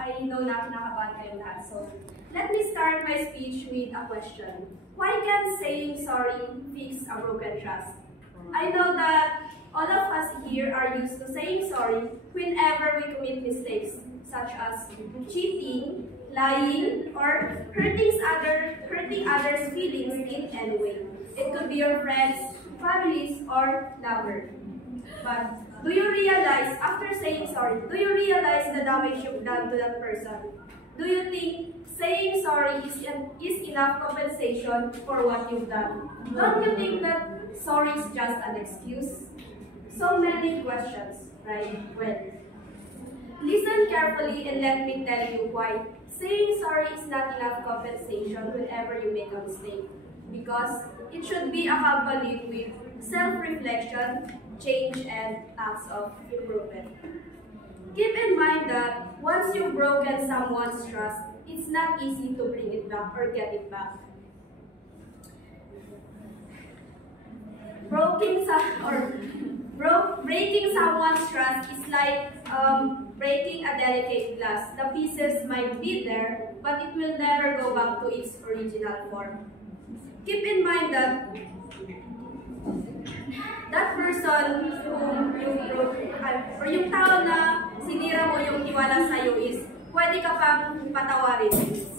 I know na kinakabahan kayong lahat. So, let me start my speech with a question. Why can saying sorry fix a broken trust? I know that all of us here are used to saying sorry whenever we commit mistakes, such as cheating, lying, or hurting others' feelings in any way. It could be your friends, families, or lover. But do you realize, after saying sorry, do you realize the damage you've done to that person? Do you think saying sorry is enough compensation for what you've done? Don't you think that sorry is just an excuse? So many questions, right? Well, listen carefully and let me tell you why saying sorry is not enough compensation whenever you make a mistake. Because it should be accompanied with self-reflection, change, and acts of improvement. Keep in mind that once you've broken someone's trust, it's not easy to bring it back or get it back. Breaking someone's trust is like breaking a delicate glass. The pieces might be there, but it will never go back to its original form. Keep in mind that that person whom you broke, or yung tao na sinira mo yung tiwala sa'yo is pwede ka pang patawarin.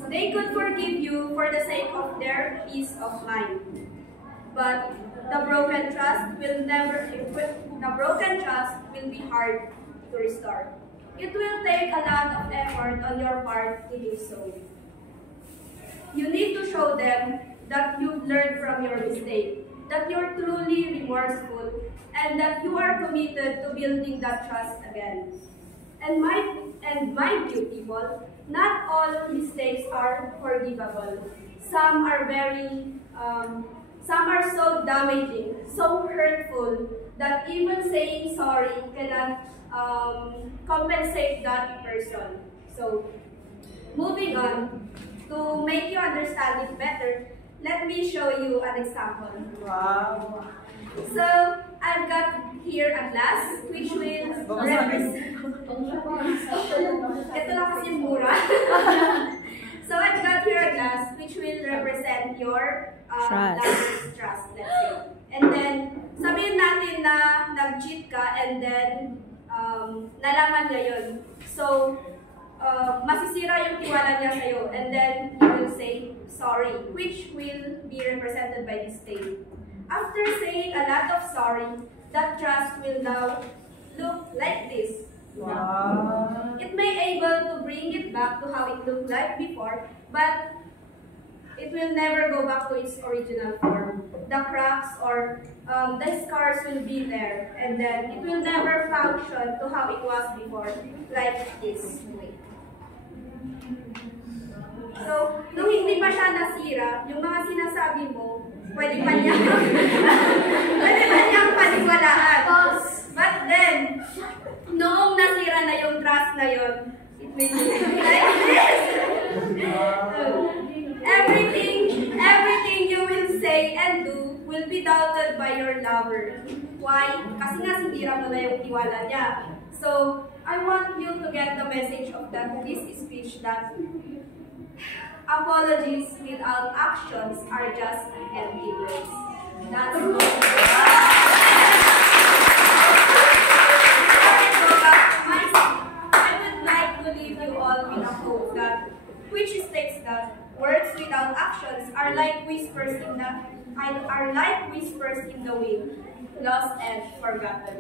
They could forgive you for the sake of their peace of mind. But the broken trust will be hard to restore. It will take a lot of effort on your part to do so. You need to show them that you've learned from your mistake, that you're truly remorseful, and that you are committed to building that trust again. And mind you, people, not all mistakes are forgivable. Some are some are so damaging, so hurtful, that even saying sorry cannot compensate that person. So, moving on, to make you understand it better, let me show you an example. Wow! So, I've got here a glass which will represent... Ito lang kasi mura. So, I've got here a glass which will represent your lover's trust, let's say. And then, sabihin natin na nag-cheat ka and then nalaman niya yun. So, masisira yung tiwala niya sa'yo, and then you will say sorry, which will be represented by this state. After saying a lot of sorry, that trust will now look like this. Wow. It may able to bring it back to how it looked like before, but it will never go back to its original form. The cracks or the scars will be there, and then it will never function to how it was before, like this way. So, nung hindi pa siya nasira, yung mga sinasabi mo, pwede pa niyang paniwalaan. But then, noong nasira na yung trust na yun, it will be like this. Everything you will say and do will be doubted by your lover. Why? Kasi nga sinira mo na yung tiwala niya. So, I want you to get the message of this speech that apologies without actions are just empty words. That's all. I would like to leave you all with a quote which states that words without actions are like whispers in the wind, lost and forgotten.